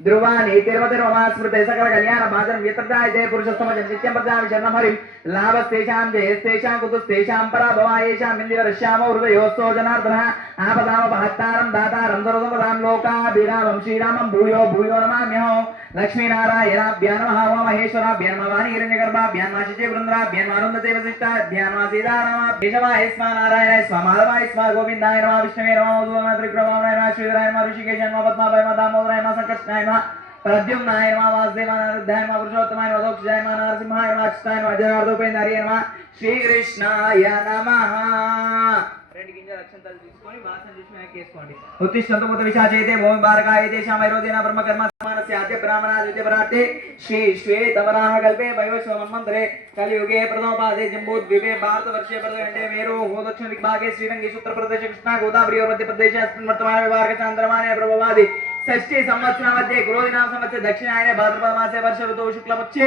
ధ్రువాణి తిరుపతి రోమాస్మృతి సకల కళ్యాణ భాజనం విత్రదాయ జయ పురుషోత్తమ నిత్యం ప్రజామి శరణం హరిం లాభస్తేషాం జయస్తేషాం కుతుస్తేషాం పరాభవాయేషాం ఇందిరశ్యామ హృదయోత్సో జనార్దన ఆపదామ ఆపదామపహత్తారం దాతారం సర్వసంపదాం లోకాభిరామం శ్రీరామం భూయో భూయో నమామ్యహం లక్ష్మీనారాయణాభ్యా నమః ఓ మహేశ్వరాభ్యా నమః వాణి హిరణ్యగర్భాభ్యా నమః మాధవాయ స్మ గోవిందాయ నమః విష్ణవే నమః మధువన త్రిగ్రవాణాయ నమః శ్రీధరాయ నమః ఋషికేశాయ నమః పద్మాభాయ నమః దామోదరాయ నమః సంకర్షణాయ నమః ప్రద్యుమ్నాయ నమః వాసుదేవాయ నమః రుద్ధాయ పురుషోత్తమాయ దోక్షాయ నరసింహాయ జనార్దోపేంద్రాయ శ్రీకృష్ణాయ నమ రెండు గింజలు అక్షంతలు తీసుకొని వాసన చేసి వెనక్కి వేసుకోండి. ఉత్తిష్టంతో ముత విశాచేతే భూమి భారకాయ దేశామ ఐరోదేన బ్రహ్మకర్మ సమానస్య ఆద్య బ్రాహ్మణాదిత్య పరార్తే శ్రీ శ్వే తమరాహ కల్పే వయోశ్వమంత్రే కలియుగే ప్రథమపాదే జంబూద్వీపే భారతవర్షే ప్రదయండే మేరు. దక్షిణ దిగ్భాగే శ్రీరంగేష్ ఉత్తరప్రదేశ కృష్ణా గోదావరి మధ్యప్రదేశ అస్మిన్ వర్తమాన వివాహక చాంద్రమానే ప్రభవాది. షష్ఠి సంవత్సరం మధ్య క్రోధినామ సంవత్సర దక్షిణాయన భాద్రపద మాసే వర్ష ఋతువు శుక్లపక్షే.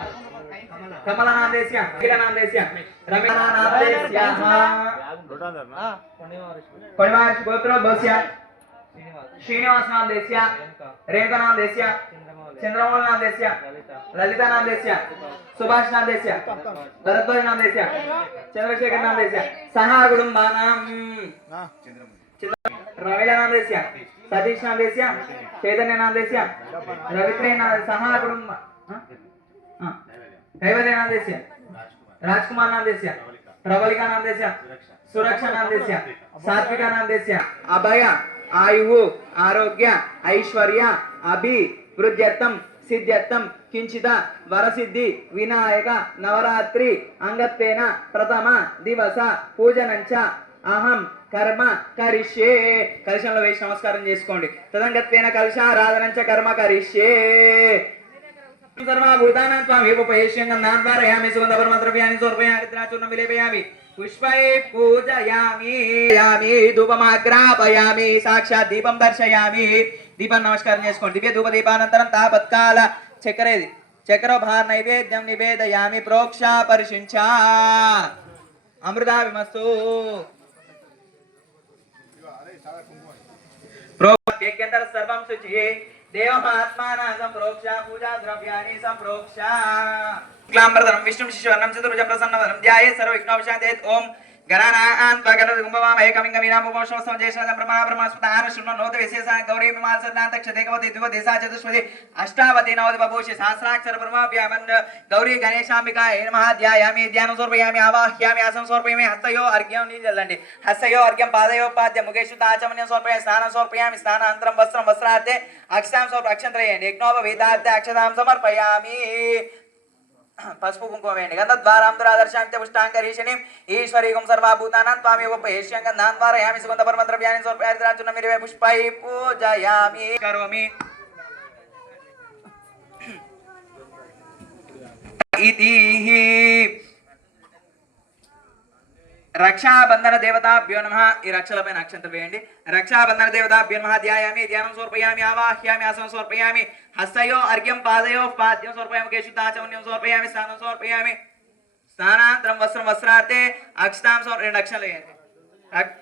కమల నామ దేశ్య అఖిల నామ దేశ్య రమేణ నామ దేశ్య కొడివారి గోత్రోద్భవస్య శ్రీనివాస నామ దేశ్య రేణుక నామ దేశ్య చంద్రమౌళి నామ దేశ్య లలిత నామ దేశ్య సుభాష్ నామ దేశ్య భరద్వాజ్ నామ దేశ్య చంద్రశేఖర్ నామ దేశ్య సహా కుటుంబానాం రవిల నామ దేశ్య సతీష్ నామ దేశ్య చైతన్య నామ దేశ్య రవిత్రే నామ సహా కుటుంబ దేశ్య ప్రబలిక నామ దేశ్య సురక్ష నామ దేశ్య సాత్విక నామ దేశ్య అభయ ఆయు ఆరోగ్య ఐశ్వర్య అభి వృద్ధ్యర్థం సిద్ధ్యర్థం కించిత వరసిద్ధి వినాయక నవరాత్రి అంగత్వేన ప్రథమ దివస పూజనంచ అహం కర్మ కరిష్యే కలశంలో వేసి నమస్కారం చేసుకోండి. తదంగత్వేన కలశారాధనంచ కర్మ కరిష్యే. సర్వభూతానాం త్వామేవోపయేష్యంగం నాద్వారయామి సుగంధపరమద్రవ్యాన్ని సమర్పయామి ద్రాచూర్ణం విలేపయామి పుష్పై పూజయామి యామి ధూపమాగ్రాపయామి సాక్షాత్ దీపం దర్శయామి దీపం నమస్కారం చేసుకోండి. దివ్య ధూప దీపానంతరం తాపత్కాల చక్రేది చక్రభార నైవేద్యం నివేదయామి ప్రోక్షా పరిశుంచ అమృతా విమస్తు ప్రోక్షేక్యంతర సర్వం శుచి దేవమాత్మాన సంప్రోక్ష పూజా ద్రవ్యాన్ని సంప్రోక్ష క్లాంబరధరం విష్ణు గణానాన్ త్వగణ కుంభమామహే కమింగ మీనాం ఉపమోషమస్తం నోత విశేష గౌరీ విమాల్ సన్నాంత క్షదేకవతి ద్వివదేశా చతుష్పది అష్టావతి నవతి బభూషి సహస్రాక్షర బ్రహ్మాభ్యామన్ గౌరీ గణేశాంబికా ఏ నమః ధ్యాయామి ధ్యానం సమర్పయామి ఆవాహ్యామి ఆసం సమర్పయామి హస్తయో అర్ఘ్యం నీళ్ళు చల్లండి హస్తయో అర్ఘ్యం ముఖేషు ఆచమన్యం సమర్పయామి స్నానం సమర్పయామి స్నానాంతరం వస్త్రం వస్త్రార్థే అక్షతాం సమర్ప అక్షతాం సమర్పయామి పసుపు కుంకుమ వేయండి. గంధద్వారాంతరాదర్శాంత్య పుష్టాంకరీషణిం ఈశ్వరీకం సర్వాభూతానాం త్వామి ఉపేష్యం గంధాన్ ద్వారా యామి సుగంధ పరమద్రవ్యాన్ని సమర్పయామి మీరు పుష్పై పూజయామి. కరోమి. ఇతి రక్షాబంధన దేవతాభ్యో నమ. ఈ రక్షలపైన అక్షంతలు వేయండి. రక్షాబంధన దేవతాభ్యో నమ. ధ్యాయామి ధ్యానం సమర్పయామి ఆవాహ్యామి ఆసనం సమర్పయామి. హస్తయో అర్ఘ్యం పాదయో పాద్యం సమర్పయామి కేశుతాచమన్యం సమర్పయామి స్నానం సమర్పయామి స్నానాంతరం వస్త్రం వస్త్రార్థే అక్షతాం సమర్ రెండు అక్షలు వేయండి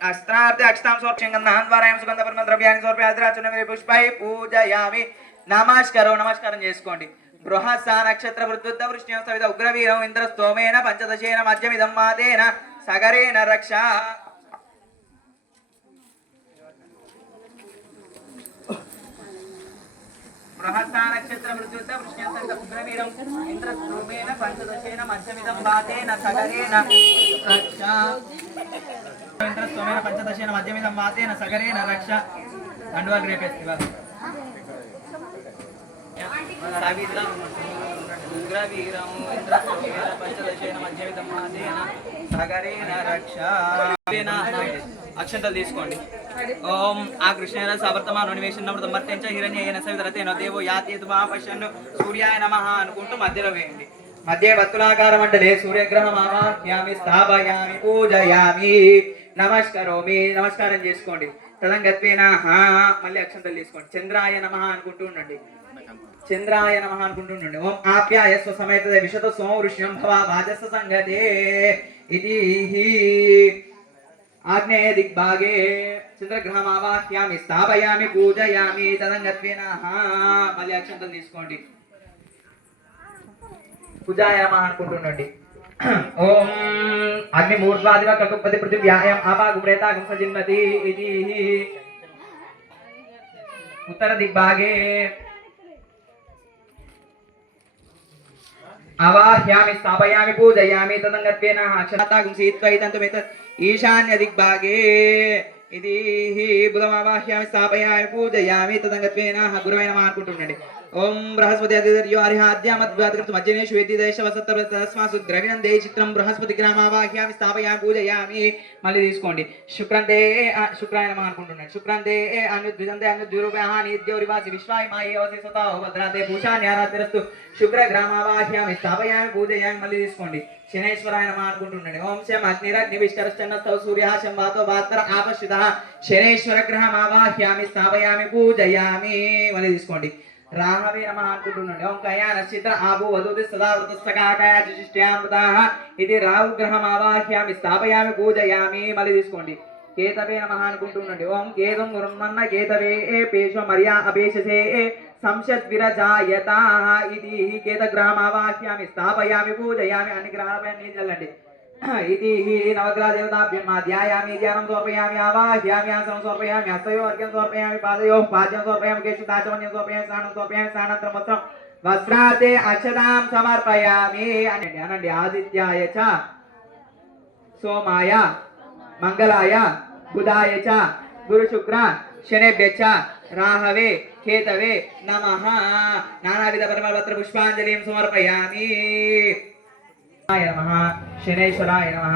అస్త్రార్థే అక్షతాం సమర్పయం గంధాన్ ద్వారాయం సుగంధ పరమ ద్రవ్యాన్ని సమర్పయాద్రాచున్న పుష్పై పూజయామి నమస్కారం నమస్కారం చేసుకోండి। బృహస నక్షత్ర వృద్ధుద్ధ వృష్ణ్య సవిత ఉగ్రవీరం ఇంద్ర స్తోమేన పంచదశేన మధ్యమిదం మాదేన సగరేణ రక్ష బృహస నక్షత్ర వృద్ధుద్ధ వృష్ణ్య సవిత ఉగ్రవీరం ఇంద్ర స్తోమేన పంచదశేన మధ్యమిదం మాదేన సగరేన రక్ష. ఇంద్రస్వమేన పంచదశేన మధ్యమిదం వాతేన సగరేన రక్ష. కండువాలు రేపేస్తుంది ఇవాళ. ఉగ్రవీరం అక్షంతలు తీసుకోండి. ఓం ఆ కృష్ణ సవర్తమాన మర్తించ హిరణ్య హిరణ్యేన దేవో యాతి మా సూర్యాయ నమ అనుకుంటూ మధ్యలో వేయండి. మధ్య వత్తులాకార మండలే సూర్యగ్రహం ఆవాహ్యామి స్థాపయామి పూజయామి. నమస్కరోమి. నమస్కారం చేసుకోండి. తదంగత్వేన హా మళ్ళీ అక్షంతలు తీసుకోండి. చంద్రాయ నమ అనుకుంటూ ఉండండి. చంద్రాయ నమ అనుకుంటూ ఓం ఆప్యాయ స్వసమేత విశత సోమ వృష్యం భవ వాజస్వ సంగతే ఇది ఆగ్నేయ దిగ్భాగే చంద్రగ్రహమావాహ్యామి స్థాపయామి పూజయామి తదంగత్వేన మళ్ళీ అక్షంతలు తీసుకోండి. పూజాయామ అనుకుంటుండండి. ఓం అగ్ని మూర్ధ్వాదివ కటుపతి పృథివ్యాయం ఆపాగు ప్రేతాగం సజిన్మతి ఇది ఉత్తర దిగ్భాగే అవాహ్యామి స్థాపయామి పూజయామి తదంగత్వేన అక్షతాగం సీత్వైతంతుమేతత్ ఈశాన్య దిగ్భాగే. ఇది బుధం అవాహ్యామి స్థాపయామి పూజయామి తదంగత్వేన గురువైన నమః అనుకుంటుండండి ఓం బృహస్పతి అధిదర్యో అరిహాద్యామద్వాతకృత మధ్యనేషు వేది దేశ వసత్తస్మాసు ద్రవిణందే చిత్రం బృహస్పతి గ్రామావాహ్యామి స్థాపయా పూజయామి. మళ్ళీ తీసుకోండి. శుక్రందే ఆ, శుక్రాయ నమః అనుకుంటున్నాడు శుక్రంతే అనుద్విజంతే అనుద్విరూపాహ నిత్యోరివాసి విశ్వాయ అవసి సుతాహ భద్రాతే భూషాన్యారాతిరస్తు శుక్ర గ్రామావాహ్యామి స్థాపయామి పూజయామి. మళ్ళీ తీసుకోండి. శనేశ్వరాయ నమః అనుకుంటున్నాడు ఓం శం అగ్నిరగ్ని విష్కరశ్చన్నస్తౌ సూర్య శం వాతో వాత్తర ఆపశ్చిత శనేశ్వర గ్రహమావాహ్యామి స్థాపయామి పూజయామి. మళ్ళీ తీసుకోండి. రాహవే నమ అనుకుంటున్నాడు ఓం కయా నక్షత్ర ఆభు వధుతి సదా వృతస్తకాకయ జిష్ట్యామృతాః ఇది రాహు గ్రహమావాహ్యామి స్థాపయామి పూజయామి మళ్ళీ తీసుకోండి. కేతవే నమ అనుకుంటున్నాడు ఓం కేతం గురుమన్న కేతవే ఏ పేష మర్యా అపేషసే ఏ సంశద్విరజాయత. ఇది కేతగ్రహమావాహ్యామి స్థాపయామి పూజయామి అని గ్రహాలపై నీళ్ళు చల్లండి. ఇది నవగ్రహ దేవతాభ్యం ధ్యాయామి ధ్యానం సమర్పయామి ఆవాహ్యామి ఆసనం సమర్పయామి హస్తయో అర్ఘ్యం సమర్పయామి పాదయో పాద్యం సమర్పయామి కేశు దాచమన్యం సమర్పయామి స్నానం సమర్పయామి స్నానంతరం వస్త్రం వస్త్రాతే అక్షతాం సమర్పయామి అనండి అనండి ఆదిత్యాయ చ సోమాయ మంగళాయ బుధాయ చ గురు శుక్ర శనేభ్య చ రాహవే కేతవే నమః నానావిధ పరిమళపత్ర పుష్పాంజలిం సమర్పయామి శివాయ నమ శనేశ్వరాయ నమ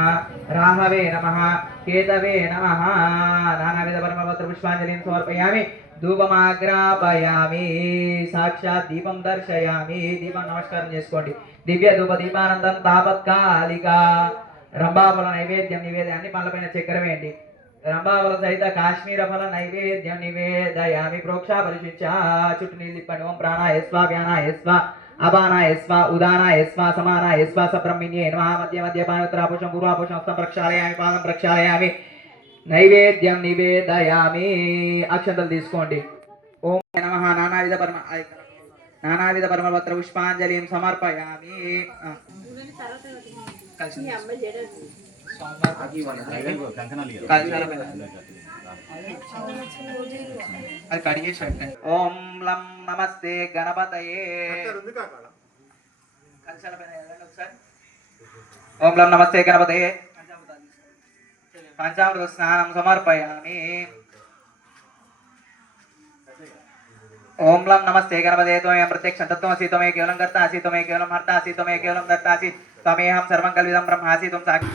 రాహవే నమ కేతవే నమః. నానావిధ పరమపత్ర పుష్పాంజలిం సమర్పయామి ధూపమాగ్రాపయామి సాక్షాత్ దీపం దర్శయామి. దీపం నమస్కారం చేసుకోండి. దివ్య ధూప దీపానందం తాపత్కాలిక. రంభాఫల నైవేద్యం నివేదయాన్ని పనులపైన చక్కెర వేయండి. రంభాఫల సహిత కాశ్మీర ఫల నైవేద్యం నివేదయామి. ప్రోక్షా పరిశుద్ధ చుట్టూ నీళ్ళు తిప్పండి ఓం ప్రాణాయ స్వ వ్యానాయ స్వ అపానాయ స్వ ఉదానాయ స్వ సమానాయ స్వ సబ్రహ్మణ్యే నమః. మధ్య మధ్య పానోత్తరాపుషం పూర్వాపుషం హస్తం ప్రక్షాళయామి పాదం ప్రక్షాళయామి. నైవేద్యం నివేదయామి. అక్షంతలు తీసుకోండి. ఓం నమః. నానావిధ పరమ నానావిధ పరమపత్ర పుష్పాంజలిం సమర్పయామి. కలిసి. అది కడిగేసి పెట్టండి ఓం లం నమస్తే గణపతయే కలిశాల పైన వెళ్ళండి ఒకసారి ఓం లం నమస్తే గణపతయే పంచామృత స్నానం సమర్పయామి ఓం లం నమస్తే గణపతే త్వమే ప్రత్యక్షం తత్వమసి త్వమే కేవలం కర్తాసి త్వమే కేవలం హర్తాసి త్వమే కేవలం దత్తాసి త్వమేహం సర్వం కల్విదం బ్రహ్మాసి త్వం సాక్షి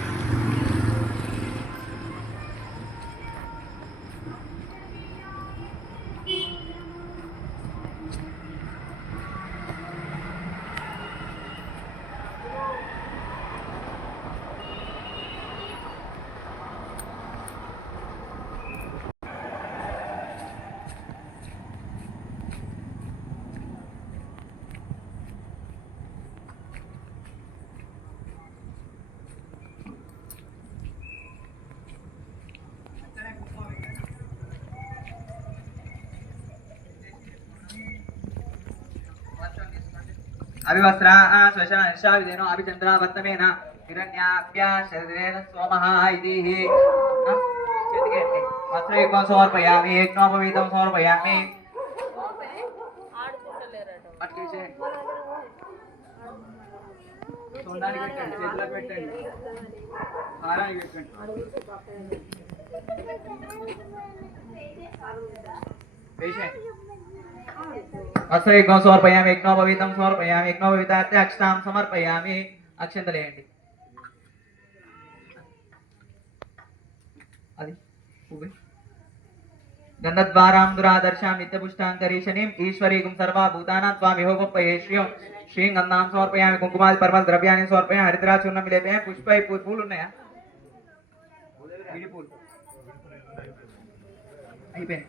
అభివస్త్రా శ్వశావిదేనో అభిచంద్రావర్తమేన హిరణ్యాభ్య శరీరేణ సోమః ఇది అత్ర ఏకం సమర్పయామి ఏకోపవీతం సమర్పయామి చూడడానికి పెట్టండి చేతిలోకి పెట్టండి హారానికి పెట్టండి వేసేయండి వస్త్రయుగ్మం సమర్పయామి యజ్ఞోపవీతం సమర్పయామి యజ్ఞోపవీతార్థ అక్షతాం సమర్పయామి అక్షంతలేయండి అది. గంధద్వారాం దురాదర్శాం నిత్యపుష్టాంకరీషణీం ఈశ్వరీగుం సర్వా భూతానాం స్వామి హోమప్పయే శ్రీయం శ్రీం గంధాం సమర్పయామి కుంకుమాది పర్మల ద్రవ్యాన్ని సమర్పయామి హరిద్రాచూర్ణం విలేపయామి పుష్పై పూలు ఉన్నాయా విడి పూలు అయిపోయింది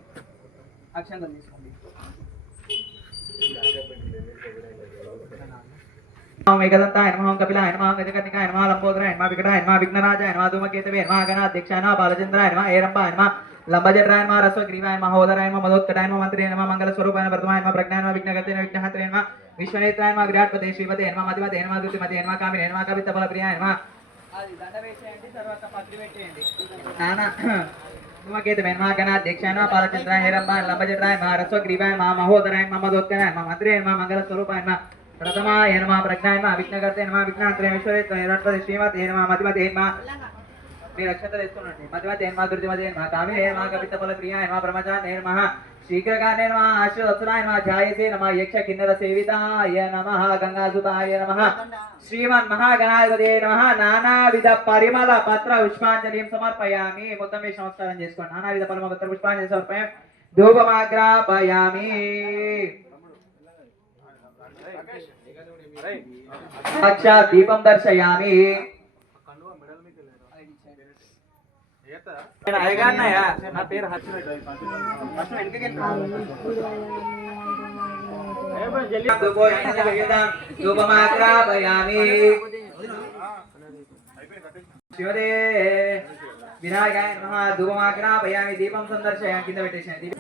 అక్షంతలు తీసుకోండి ఓం ఏకదంతాయ నమః ఓం కపిలాయ నమః గజకర్ణికాయ నమః లంబోదరాయ నమః వికటాయ నమః విఘ్నరాజాయ నమః ధూమకేతవే నమః గణాధ్యక్షాయ నమః బాలచంద్రాయ నమః ఏరంబాయ నమః లంబజటాయ నమః రస్వగ్రీవాయ నమః హోదరాయ నమః మదోత్కటాయ నమః మంత్రే నమః మంగళస్వరూపాయ నమః ప్రథమాయ నమః ప్రజ్ఞాయ నమః విఘ్నగతే నమః విఘ్నహత్రే నమః విశ్వనేత్రాయ నమః విరాట్పతే శ్రీపతే నమః మతిమతే నమః ధృతిమతే నమః కామినే నమః కవిత బలప్రియాయ నమః అది దండ వేసేయండి తర్వాత పత్రి పెట్టేయండి నానా ధూమకేతవే నమః గణాధ్యక్షాయ నమః బాలచంద్రాయ హేరంబాయ లంబజటాయ నమః రస్వగ్రీవాయ నమః మహోదరాయ నమః మదోత్కటాయ నమః మంత్రే నమః మంగళస్వరూపాయ నమః ప్రథమాయ నమ ప్రజ్ఞాయ నమ విఘ్నకర్తే నమ విఘ్నాంతరేశ్వరే త్రైరట్పది శ్రీమతి నమ మతిమతే నమ మీరు అక్షంతలు వేసుకోండి. మతిమతే నమ దుర్జమతే నమ కామినే నమ కవిత ఫల ప్రియాయ నమ బ్రహ్మచారే నమ శీఘ్రగానే నమ ఆశ్రవత్సరాయ మా ధ్యాయసే నమ యక్ష కిన్నర సేవితాయ నమ గంగాసుతాయ నమ శ్రీమన్ మహాగణాధిపతే నమ నానావిధ పరిమళ పత్ర పుష్పాంజలిం సమర్పయామి. మొత్తం మీ సంస్కారం చేసుకోండి. నానావిధ పరిమళ పత్ర పుష్పాంజలి సమర్పయామి ధూపమాగ్రాపయామి. సాక్షాత్ దీపం దర్శయామి. నా పేరు ధూపమాగ్రాపయామి శివదే వినాయకాయ నమః ధూపమాగ్రాపయామి దీపం సందర్శయామి కింద పెట్టేసాను దీపం